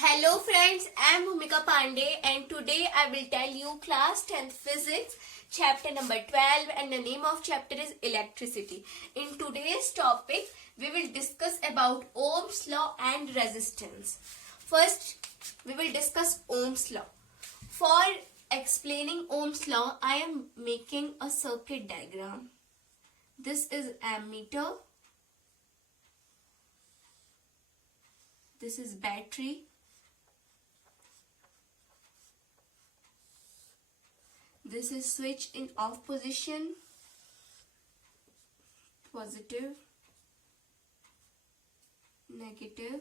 Hello friends, I am Bhumika Pandey and today I will tell you class 10th physics chapter number 12 and the name of chapter is electricity. In today's topic we will discuss about Ohm's law and resistance. First we will discuss Ohm's law. For explaining Ohm's law I am making a circuit diagram. This is ammeter. This is battery. This is switch in off position, positive, negative,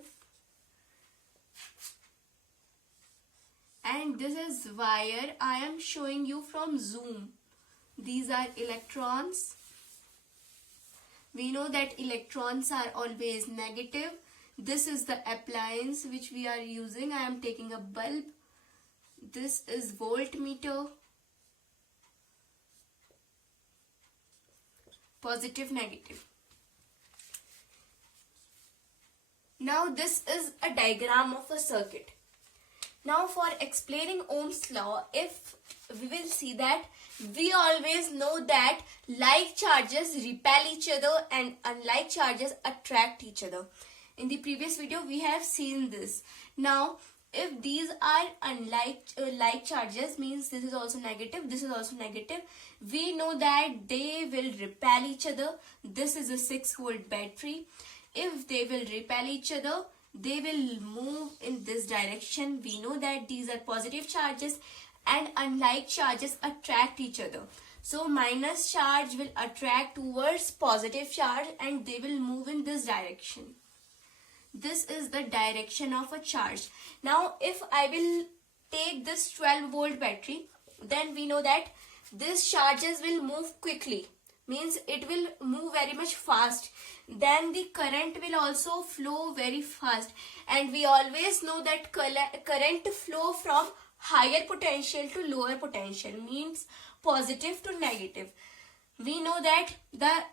and this is wire I am showing you from zoom. These are electrons. We know that electrons are always negative. This is the appliance which we are using. I am taking a bulb. This is voltmeter. Positive, negative. Now this is a diagram of a circuit. Now for explaining Ohm's law, if we will see that we always know that like charges repel each other and unlike charges attract each other. In the previous video we have seen this. Now if these are like charges, means this is also negative, this is also negative, we know that they will repel each other. This is a 6-volt battery. If they will repel each other, they will move in this direction. We know that these are positive charges and unlike charges attract each other. So minus charge will attract towards positive charge and they will move in this direction. This is the direction of a charge. Now if I will take this 12-volt battery, then we know that these charges will move quickly. Means it will move very much fast. Then the current will also flow very fast. And we always know that current flow from higher potential to lower potential, means positive to negative. We know that the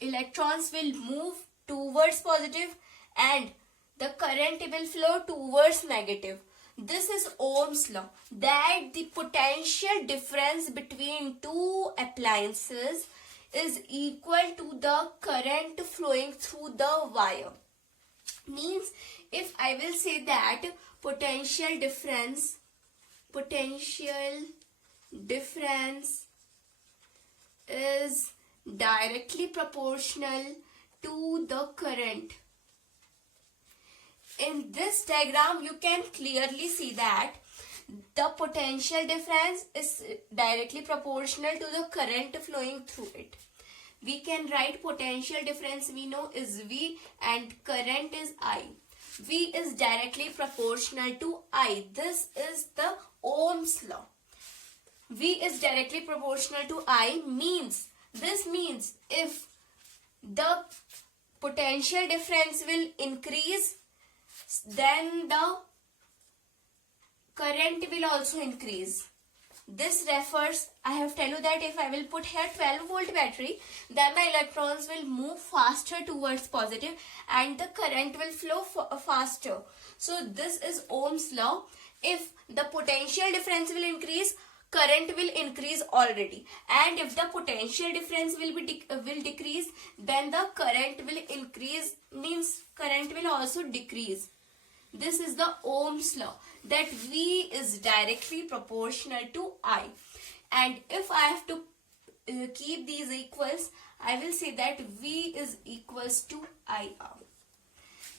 electrons will move towards positive and the current will flow towards negative. This is Ohm's law, that the potential difference between two appliances is equal to the current flowing through the wire. Means if I will say that potential difference is directly proportional to the current. In this diagram, you can clearly see that the potential difference is directly proportional to the current flowing through it. We can write potential difference, we know, is V and current is I. V is directly proportional to I. This is the Ohm's law. V is directly proportional to I this means if the potential difference will increase, then the current will also increase. This refers, I have tell you that if I will put here 12-volt battery, then the electrons will move faster towards positive and the current will flow faster. So this is Ohm's law. If the potential difference will increase, current will increase already, and if the potential difference will decrease, then the current will increase, means current will also decrease. This is the Ohm's law, that V is directly proportional to I. And if I have to keep these equals, I will say that V is equals to IR.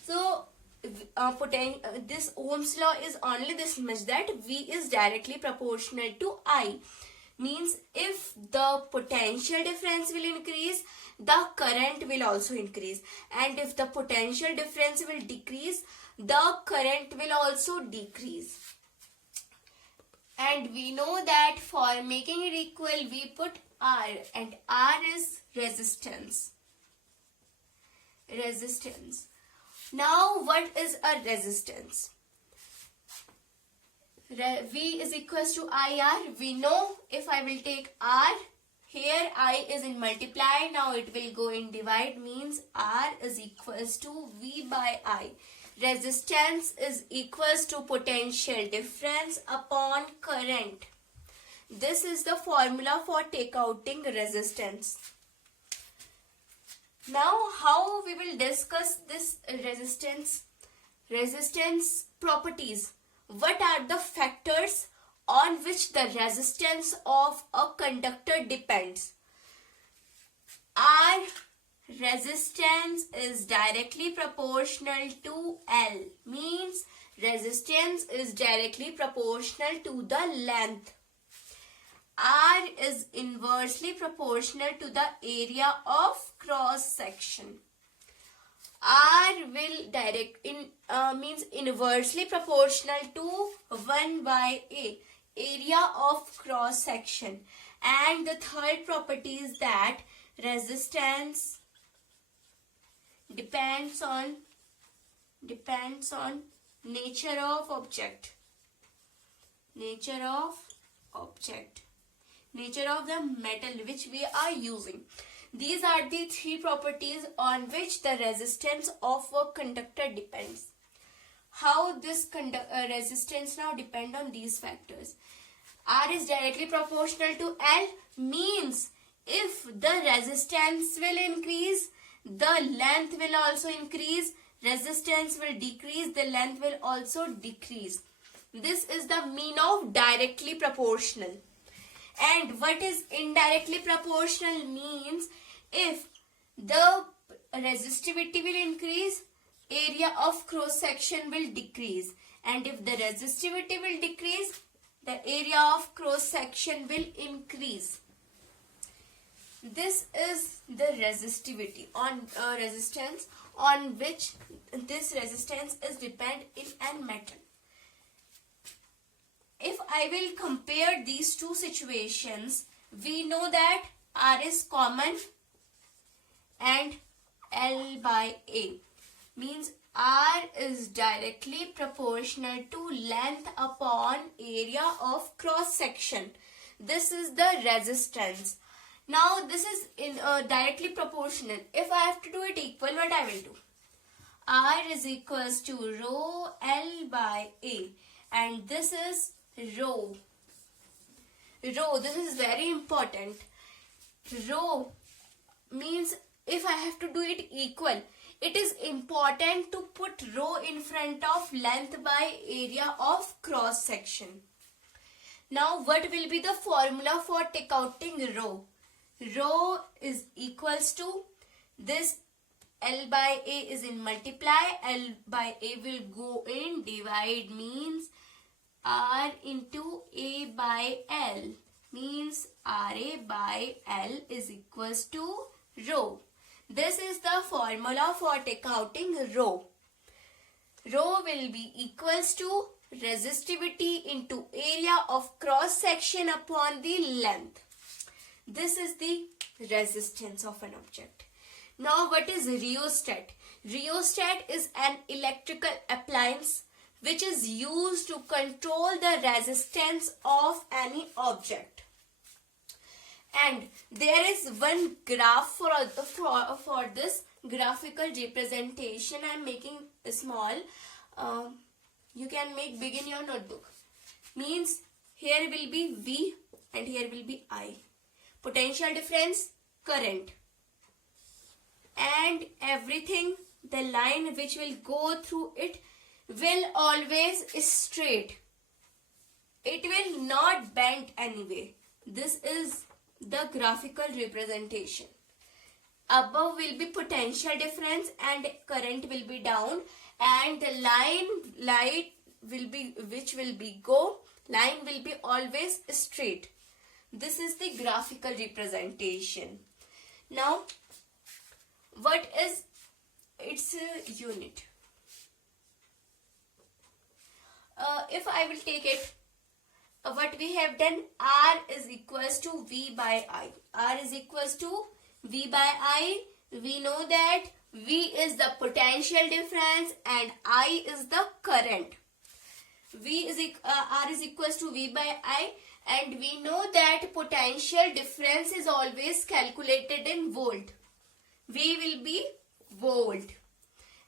So this Ohm's law is only this much, that V is directly proportional to I. Means if the potential difference will increase, the current will also increase. And if the potential difference will decrease, the current will also decrease. And we know that for making it equal, we put R, and R is resistance. Now what is a resistance? V is equals to IR. We know if I will take R, here I is in multiply, now it will go in divide, means R is equals to V by I. resistance is equals to potential difference upon current. This is the formula for takeouting resistance. Now how we will discuss this resistance properties. What are the factors on which the resistance of a conductor depends? R resistance is directly proportional to L, means resistance is directly proportional to the length. R is inversely proportional to the area of cross section. R will means inversely proportional to 1 by A, area of cross section. And the third property is that resistance depends on nature of object. Nature of the metal which we are using. These are the three properties on which the resistance of a conductor depends. How this resistance now depend on these factors? R is directly proportional to L, means if the resistance will increase, the length will also increase. Resistance will decrease, the length will also decrease. This is the mean of directly proportional. And what is indirectly proportional means if the resistivity will increase, area of cross section will decrease. And if the resistivity will decrease, the area of cross section will increase. This is the resistivity on resistance on which this resistance is depend in a metal. If I will compare these two situations, we know that R is common and L by A, means R is directly proportional to length upon area of cross section. This is the resistance. Now this is directly proportional. If I have to do it equal, what I will do? R is equals to rho L by A, and this is rho. This is very important. Rho means if I have to do it equal, it is important to put rho in front of length by area of cross section. Now what will be the formula for takeouting rho? Rho is equals to this L by A is in multiply, L by A will go in divide, means R into A by L, means RA by L is equals to rho. This is the formula for takeouting rho. Rho will be equals to resistivity into area of cross section upon the length. This is the resistance of an object. Now what is rheostat? Rheostat is an electrical appliance which is used to control the resistance of any object. And there is one graph for this graphical representation. I am making small. You can make big in your notebook. Means here will be V and here will be I. Potential difference, current. And everything, the line which will go through it will always straight. It will not bend anyway. This is the graphical representation. Above will be potential difference and current will be down, and the line will be always straight. This is the graphical representation. Now what is its unit? If I will take it, what we have done, R is equals to V by I. R is equals to V by I. We know that V is the potential difference and I is the current. R is equals to V by I, and we know that potential difference is always calculated in volt. V will be volt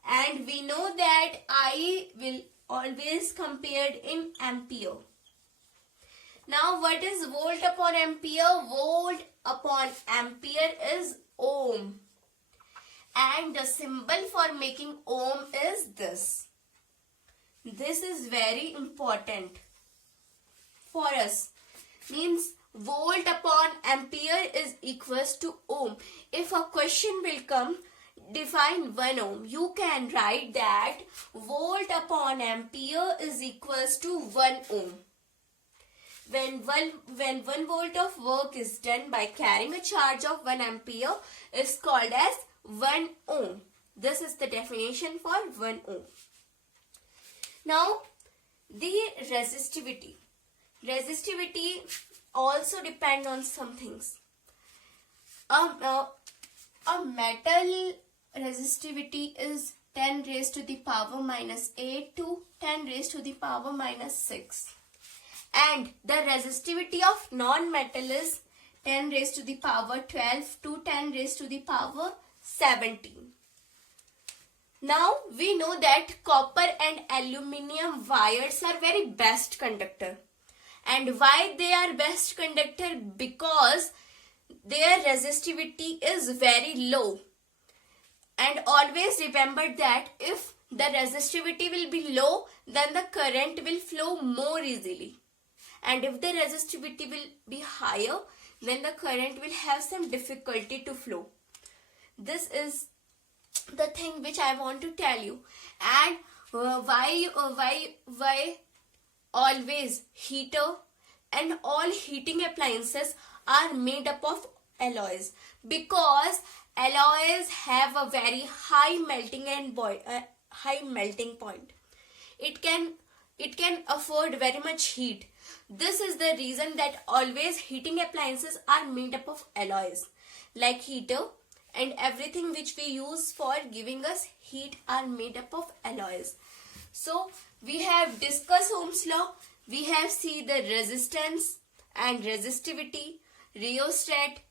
and we know that I will always compared in ampere. Now what is volt upon ampere? Volt upon ampere is ohm, and the symbol for making ohm is this. This is very important for us. Means volt upon ampere is equals to ohm. If a question will come, define 1 ohm, you can write that volt upon ampere is equals to 1 ohm. When 1 volt of work is done by carrying a charge of 1 ampere is called as 1 ohm. This is the definition for 1 ohm. Now the resistivity. Resistivity also depend on some things. A metal resistivity is 10 raised to the power minus 8 to 10 raised to the power minus 6. And the resistivity of non-metal is 10 raised to the power 12 to 10 raised to the power 17. Now we know that copper and aluminium wires are very best conductor. And why they are best conductor? Because their resistivity is very low. And always remember that if the resistivity will be low, then the current will flow more easily. And if the resistivity will be higher, then the current will have some difficulty to flow. This is the thing which I want to tell you. And why always heater and all heating appliances are made up of alloys? Because alloys have a very high melting point. It can afford very much heat. This is the reason that always heating appliances are made up of alloys. Like heater and everything which we use for giving us heat are made up of alloys. So we have discussed Ohm's law. We have seen the resistance and resistivity, rheostat,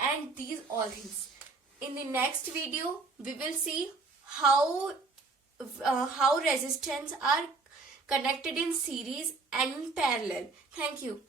and these all things. In the next video, we will see how resistance are connected in series and in parallel. Thank you.